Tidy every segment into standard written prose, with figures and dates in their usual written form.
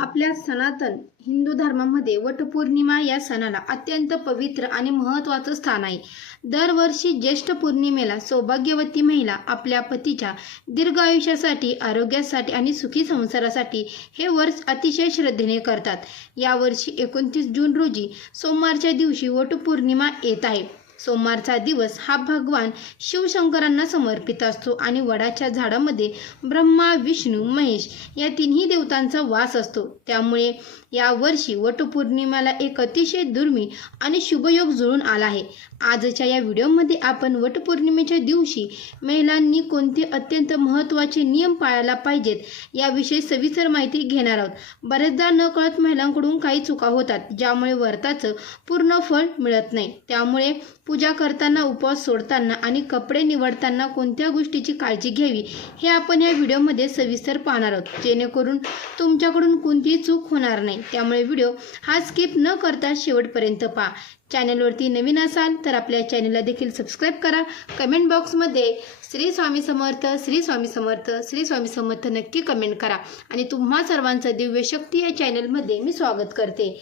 आपल्या सनातन हिंदू धर्मामध्ये वटपौर्णिमा या सणाला अत्यंत पवित्र आणि महत्त्वाचं स्थान आहे। दरवर्षी ज्येष्ठ पौर्णिमेला सौभाग्यवती महिला आपल्या पतीच्या दीर्घ आयुष्यासाठी, आरोग्यासाठी आणि सुखी संसारासाठी हे वर्ष अतिशय श्रद्धेने करतात। यावर्षी 29 जून रोजी सोमवारच्या दिवशी वटपौर्णिमा येत आहे। सोमवारचा दिवस हा भगवान शिवशंकरांना समर्पित असतो आणि वडाच्या झाडामध्ये ब्रह्मा, विष्णू, महेश या तिन्ही देवतांचा वास असतो। त्यामुळे या वर्षी वटपौर्णिमेला एक अतिशय दुर्मिळ आणि शुभयोग जुळून आला आहे। आजच्या या व्हिडिओमध्ये आपण वटपौर्णिमेच्या दिवशी महिलांनी कोणते अत्यंत महत्त्वाचे नियम पाळायला पाहिजेत याविषयी सविस्तर माहिती घेणार आहोत। बरेचदा नकळत महिलांकडून काही चुका होतात, ज्यामुळे व्रताचं पूर्ण फळ मिळत नाही। त्यामुळे पूजा करताना, उपवास सोडताना आणि कपडे निवडताना कोणत्या गोष्टीची काळजी घ्यावी हे आपण या व्हिडिओमध्ये सविस्तर पाहणार आहोत, जेणेकरून तुमच्याकडून कोणतीही चूक होणार नाही। त्यामुळे व्हिडिओ हा स्किप न करता शेवटपर्यंत पहा। चॅनलवरती नवीन असाल तर आपल्या चॅनलला देखील सबस्क्राईब करा। कमेंट बॉक्समध्ये श्री स्वामी समर्थ, श्री स्वामी समर्थ, श्री स्वामी समर्थ नक्की कमेंट करा आणि तुम्हा सर्वांचं दिव्य शक्ती या चॅनलमध्ये मी स्वागत करते।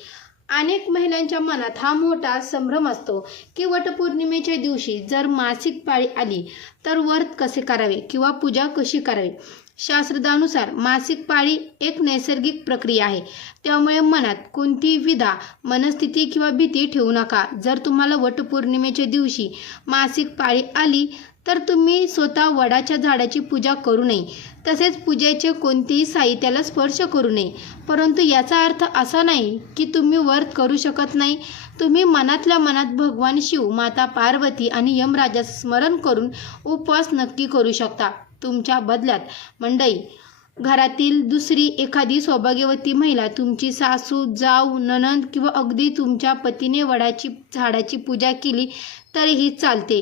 अनेक महिलांच्या मनात हा मोठा संभ्रम असतो की वटपौर्णिमेच्या दिवशी जर मासिक पाळी आली तर व्रत कसे करावे किंवा पूजा कशी करावी। शास्त्रानुसार मासिक पाळी एक नैसर्गिक प्रक्रिया आहे, त्यामुळे मनात कोणतीही विधा, मनस्थिती किंवा भीती ठेवू नका। जर तुम्हाला वटपौर्णिमेच्या दिवशी मासिक पाळी आली तर तुम्ही स्वतः वडाच्या झाडाची पूजा करू नये, तसेच पूजेचे कोणतेही साहित्याला स्पर्श करू नये। परंतु याचा अर्थ असा नाही की तुम्ही व्रत करू शकत नाही। तुम्ही मनातल्या मनात भगवान शिव, माता पार्वती आणि यमराजाचं स्मरण करून उपवास नक्की करू शकता। तुमच्या बदल्यात मंडळी, घरातील दुसरी एखादी सौभाग्यवती महिला, तुमची सासू, जाऊ, नणंद किंवा अगदी तुमच्या पतीने वडाची झाडाची पूजा केली तरीही चालते।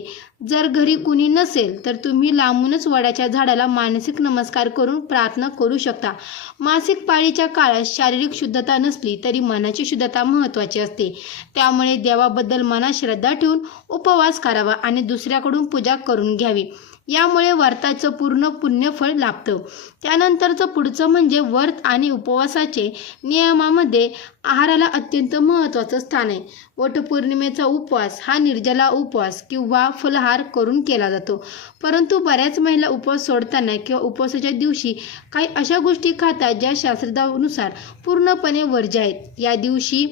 जर घरी कुणी नसेल तर तुम्ही लांबूनच वडाच्या झाडाला मानसिक नमस्कार करून प्रार्थना करू शकता। मासिक पाळीच्या काळात शारीरिक शुद्धता नसली तरी मनाची शुद्धता महत्त्वाची असते। त्यामुळे देवाबद्दल मनात श्रद्धा ठेवून उपवास करावा आणि दुसऱ्याकडून पूजा करून घ्यावी। यामुळे व्रताचं पूर्ण पुण्यफळ लाभतं। त्यानंतरचं पुढचं म्हणजे व्रत आणि उपवासाचे नियमामध्ये आहाराला अत्यंत महत्त्वाचं स्थान आहे। वटपौर्णिमेचा उपवास हा निर्जला उपवास किंवा फलाहार करून केला जातो, परंतु बऱ्याच महिला उपवास सोडताना किंवा उपवासाच्या दिवशी काही अशा गोष्टी खातात ज्या शास्त्रानुसार पूर्णपणे वर्ज्य आहेत। या दिवशी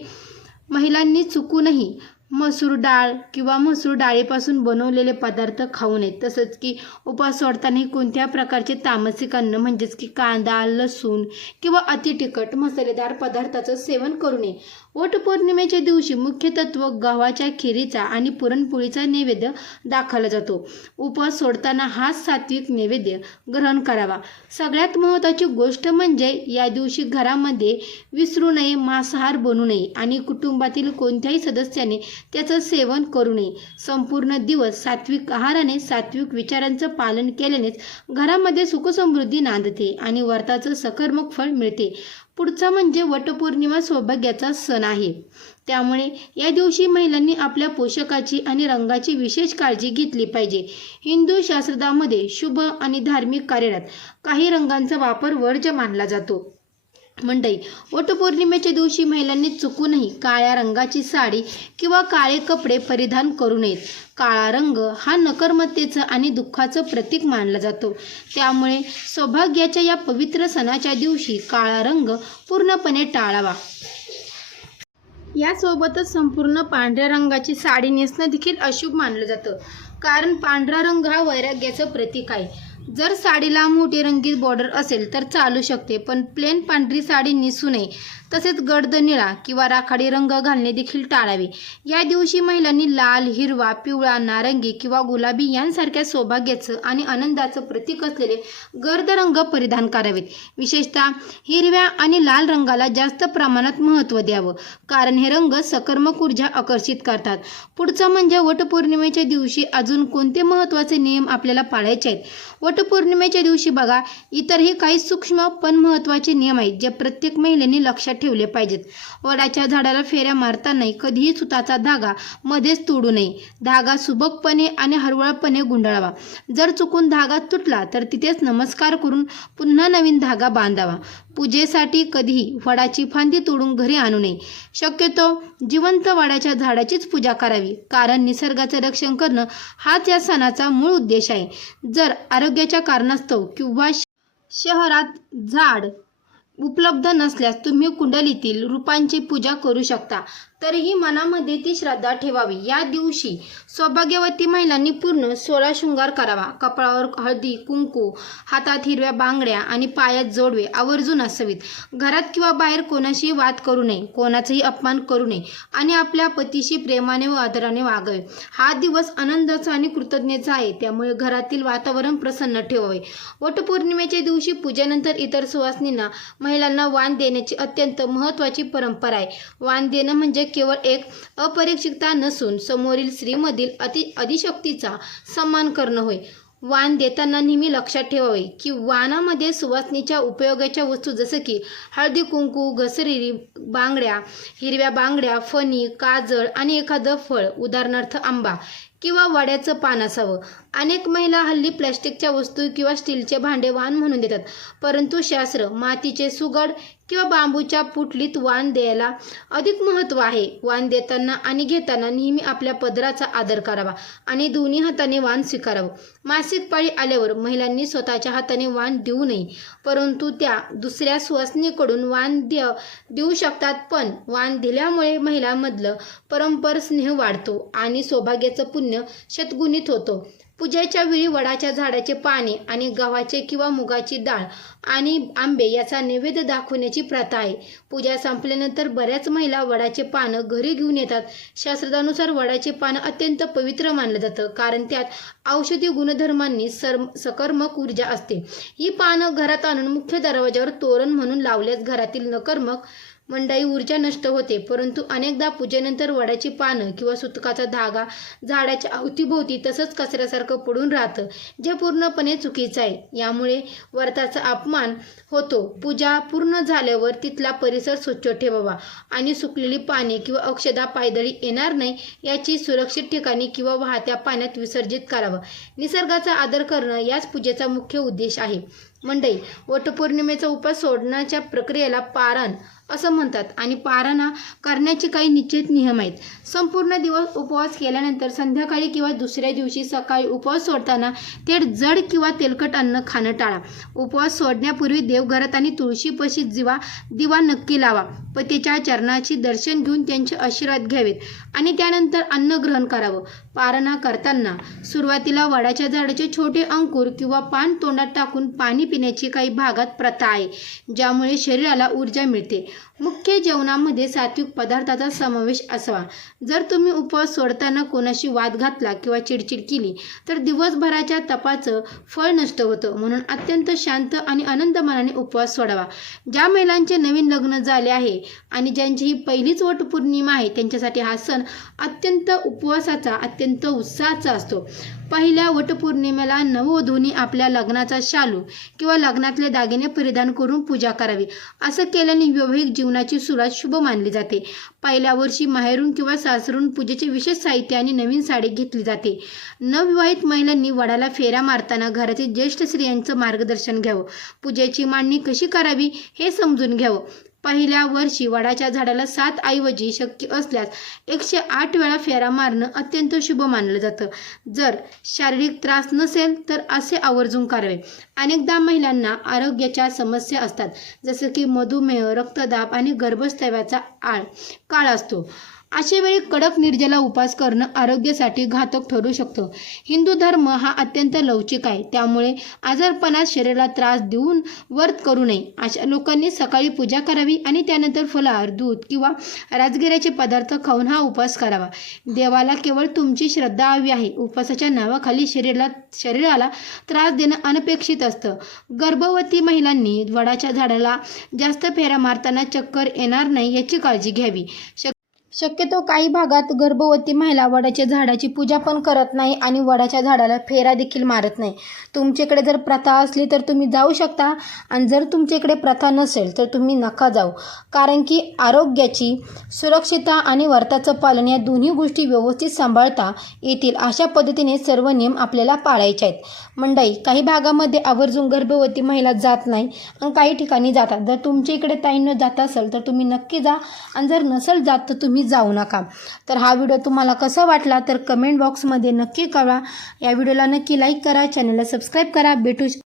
महिलांनी चुकूनही मसूर डाळ किंवा मसूर डाळीपासून बनवलेले पदार्थ खाऊ नयेत। तसंच की उपवास सोडताना कोणत्या प्रकारचे तामसिक अन्न म्हणजेच की कांदा, लसूण किंवा अति तिखट मसालेदार पदार्थाचं सेवन करू नये। वटपौर्णिमेच्या दिवशी मुख्य तत्व गव्हाच्या खिरीचा आणि पुरणपोळीचा नैवेद्य दाखवला जातो। उपवास सोडताना हा सात्विक नैवेद्य ग्रहण करावा। सगळ्यात महत्त्वाची गोष्ट म्हणजे या दिवशी घरामध्ये विसरू नये, मांसाहार बनवू नये आणि कुटुंबातील कोणत्याही सदस्याने त्याचं सेवन करू नये। संपूर्ण दिवस सात्विक आहाराने, सात्विक विचारांचं पालन केल्यानेच घरामध्ये सुखसमृद्धी नांदते आणि व्रताचं सकारात्मक फळ मिळते। पुढचा म्हणजे वटपौर्णिमा सौभाग्याचा सण आहे, त्यामुळे या दिवशी महिलांनी आपल्या पोशाखाची आणि रंगाची विशेष काळजी घेतली पाहिजे। हिंदू शास्त्रामध्ये शुभ आणि धार्मिक कार्यात काही रंगांचा वापर वर्ज्य मानला जातो। मंडळी, वटपौर्णिमेच्या दिवशी महिलांनी चुकूनही काळ्या रंगाची साडी किंवा काळे कपडे परिधान करू नयेत। काळा रंग हा नकारमतेचं आणि दुःखाचं प्रतीक मानला जातो। त्यामुळे सौभाग्याच्या या पवित्र सणाच्या दिवशी काळा रंग पूर्णपणे टाळावा। यासोबतच संपूर्ण पांढऱ्या रंगाची साडी नेसणं देखील अशुभ मानलं जातं, कारण पांढरा रंग हा वैराग्याचं प्रतीक आहे। जर साडीला मोठी रंगीत बॉर्डर असेल तर चालू शकते, पण प्लेन पांढरी साडी नेसू नये। तसेच गर्द निळा किंवा राखाडी रंग घालणे देखील टाळावे। या दिवशी महिलांनी लाल, हिरवा, पिवळा, नारंगी किंवा गुलाबी यांसारख्या सौभाग्याचं आणि आनंदाचं प्रतीक असलेले गर्द रंग परिधान करावेत। विशेषतः हिरव्या आणि लाल रंगाला जास्त प्रमाणात महत्त्व द्यावं, कारण हे रंग सकारात्मक ऊर्जा आकर्षित करतात। पुढचं म्हणजे वटपौर्णिमेच्या दिवशी अजून कोणते महत्त्वाचे नियम आपल्याला पाळायचे आहेत। वटपौर्णिमेच्या दिवशी बघा इतरही काही सूक्ष्म पण महत्त्वाचे नियम आहेत जे प्रत्येक महिलेने लक्षात ठेवले पाहिजेत. वडाच्या झाडाला फेऱ्या मारताना कधीही सुताचा धागा मध्येच तोडू नये. धागा सुबकपणे आणि हळूहळूपणे गुंडाळावा. जर चुकून धागा तुटला तर तिथेच नमस्कार करून पुन्हा नवीन धागा बांधावा. पूजेसाठी कधीही वडाची फांदी तोडून घरी आणू नये. शक्यतो जिवंत वडाच्या झाडाचीच पूजा करावी, कारण निसर्गाचे रक्षण करणं हाच या सणाचा मूळ उद्देश आहे. जर आरोग्याच्या कारणास्तव किंवा शहरात झाड उपलब्ध नसल्यास तुम्ही कुंडलीतील रूपांची पूजा करू शकता. तरीही मनामध्ये ती श्रद्धा ठेवावी. या दिवशी सौभाग्यवती महिलांनी पूर्ण 16 शृंगार करावा. कपाळावर हळदी कुंकू, हातात हिरव्या बांगड्या आणि पायात जोडवे आवर्जून असावीत. घरात किंवा बाहेर कोणाशी वाद करू नये, कोणाचाही अपमान करू नये आणि आपल्या पतीशी प्रेमाने व आदराने वागावे. हा दिवस आनंदाचा आणि कृतज्ञतेचा आहे, त्यामुळे घरातील वातावरण प्रसन्न ठेवावे. वटपौर्णिमेच्या दिवशी पूजेनंतर इतर सुवासिनींना महिलांना वाण देण्याची अत्यंत महत्त्वाची परंपरा आहे. वाण देणं म्हणजे केवळ एक अपरिचितता नसून समोरील स्त्रीमधील अधिशक्तीचा सन्मान करणं होय. वाण देताना नेहमी लक्षात ठेवावे की वाणामध्ये सुवासिनीच्या उपयोगाच्या वस्तू जसं की हळदी कुंकू, घसलेली बांगड्या, हिरव्या बांगड्या, फणी, काजळ आणि एखादं फळ, उदाहरणार्थ आंबा किंवा वड्याचं पान असावं. अनेक महिला हल्ली प्लॅस्टिकच्या वस्तू किंवा स्टीलचे भांडे वाण म्हणून देतात, परंतु शास्त्र मातीचे सुगड किंवा बांबूच्या पुटलीत वाण द्यायला अधिक महत्त्व आहे. वाण देताना आणि घेताना नेहमी आपल्या पदराचा आदर करावा आणि दोन्ही हाताने वाण स्वीकारावं. मासिक पाळी आल्यावर महिलांनी स्वतःच्या हाताने वाण देऊ नये, परंतु त्या दुसऱ्या सुवासिनीकडून वाण देऊ शकतात. पण वाण दिल्यामुळे महिलांमधलं परस्पर स्नेह वाढतो आणि सौभाग्याचं पुण्य शतगुणित होतो. पूजेच्या वेळी वडाच्या झाडाचे पाने आणि गव्हाचे किंवा मुगाची डाळ आणि आंबे याचा नैवेद्य दाखवण्याची प्रथा आहे. पूजा संपल्यानंतर बऱ्याच महिला वडाचे पानं घरी घेऊन येतात. शास्त्रानुसार वडाचे पानं अत्यंत पवित्र मानलं जातं, कारण त्यात औषधी गुणधर्मांनी सकर्मक ऊर्जा असते. ही पानं घरात आणून मुख्य दरवाजावर तोरण म्हणून लावल्यास घरातील नकर्मक मंडळी ऊर्जा नष्ट होते. परंतु अनेकदा पूजेनंतर वडाची पानं किंवा सुतकाचा धागा झाडाच्या अवतीभोवती तसंच कचऱ्यासारखं पडून राहतं, जे पूर्णपणे चुकीचं आहे. यामुळे व्रताचा अपमान होतो. पूजा पूर्ण झाल्यावर तिथला परिसर स्वच्छ ठेवावा आणि सुकलेली पाने किंवा अक्षदा पायदळी येणार नाही याची सुरक्षित ठिकाणी किंवा वाहत्या पाण्यात विसर्जित करावं. निसर्गाचा आदर करणं याच पूजेचा मुख्य उद्देश आहे. मंडळी, वटपौर्णिमेचा उपवास सोडण्याच्या प्रक्रियेला पारण असं म्हणतात आणि पारणा करण्याचे काही निश्चित नियम आहेत. संपूर्ण दिवस उपवास केल्यानंतर संध्याकाळी किंवा दुसऱ्या दिवशी सकाळी उपवास सोडताना थेट जड किंवा तेलकट अन्न खाणं टाळा. उपवास सोडण्यापूर्वी देवघरात आणि तुळशीपाशी दिवा नक्की लावा. पतीच्या चरणाची दर्शन घेऊन त्यांचे आशीर्वाद घ्यावेत आणि त्यानंतर अन्न ग्रहण करावं. पारणा करताना सुरुवातीला वडाच्या झाडाचे छोटे अंकुर किंवा पान तोंडात टाकून पाणी पिण्याची काही भागात प्रथा आहे, ज्यामुळे शरीराला ऊर्जा मिळते. मुख्य जेवणामध्ये सात्विक पदार्थाचा समावेश असावा. जर तुम्ही उपवास सोडताना कोणाशी वाद घातला किंवा चिडचिड केली तर दिवसभराच्या तपाचं फळ नष्ट होतं. म्हणून अत्यंत शांत आणि आनंद मनाने उपवास सोडावा. ज्या महिलांचे नवीन लग्न झाले आहे आणि ज्यांची ही पहिलीच वटपौर्णिमा आहे त्यांच्यासाठी हा सण अत्यंत उपवासाचा, अत्यंत उत्साहाचा असतो. पहिल्या वटपौर्णिमेला नववधूंनी आपल्या लग्नाचा शालू किंवा लग्नातले दागिने परिधान करून पूजा करावी. असं केल्याने वैवाहिक जीवनाची सुरुवात शुभ मानली जाते. पहिल्या वर्षी माहेरून किंवा सासरून पूजेचे विशेष साहित्य आणि नवीन साडी घेतली जाते. नवविवाहित महिलांनी वडाला फेऱ्या मारताना घरातील ज्येष्ठ स्त्रियांचं मार्गदर्शन घ्यावं. पूजेची मांडणी कशी करावी हे समजून घ्यावं. पहिल्या वर्षी वडाच्या झाडाला 7 ऐवजी शक्य असल्यास 108 वेळा फेरा मारणं अत्यंत शुभ मानलं जातं. जर शारीरिक त्रास नसेल तर असे आवर्जून करावे. अनेकदा महिलांना आरोग्याच्या समस्या असतात, जसं की मधुमेह, रक्तदाब आणि गर्भस्रावाचा काळ असतो. अशा वेळी कडक निर्जला उपवास करणं आरोग्यासाठी घातक ठरू शकतं. हिंदू धर्म हा अत्यंत लवचिक आहे, त्यामुळे आजारपणात शरीराला त्रास देऊन व्रत करू नये. अशा लोकांनी सकाळी पूजा करावी आणि त्यानंतर फलाहार, दूध किंवा राजगिऱ्याचे पदार्थ खाऊन हा उपवास करावा. देवाला केवळ तुमची श्रद्धा हवी आहे. उपवासाच्या नावाखाली शरीराला त्रास देणं अनपेक्षित असतं. गर्भवती महिलांनी वडाच्या झाडाला जास्त फेऱ्या मारताना चक्कर येणार नाही याची काळजी घ्यावी. शक्यतो काही भागात गर्भवती महिला वडाच्या झाडाची पूजा पण करत नाही आणि वडाच्या झाडाला फेरा देखील मारत नाही. तुमच्याकडे जर प्रथा असली तर तुम्ही जाऊ शकता आणि जर तुमच्याकडे प्रथा नसेल तर तुम्ही नका जाऊ. कारण की आरोग्याची सुरक्षितता आणि व्रताचं पालन या दोन्ही गोष्टी व्यवस्थित सांभाळता येतील अशा पद्धतीने सर्व नियम आपल्याला पाळायचे आहेत. मंडळी, काही भागामध्ये आवर्जून गर्भवती महिला जात नाही आणि काही ठिकाणी जातात. जर तुमच्या इकडे ताईंनो जात असेल तर तुम्ही नक्की जा आणि जर नसेल जात तर तुम्ही जाऊ नका. तर हा व्हिडिओ तुम्हाला कसा वाटला तर कमेंट बॉक्समध्ये नक्की कळवा. या व्हिडिओला नक्की लाईक करा, चॅनलला सबस्क्राईब करा. भेटू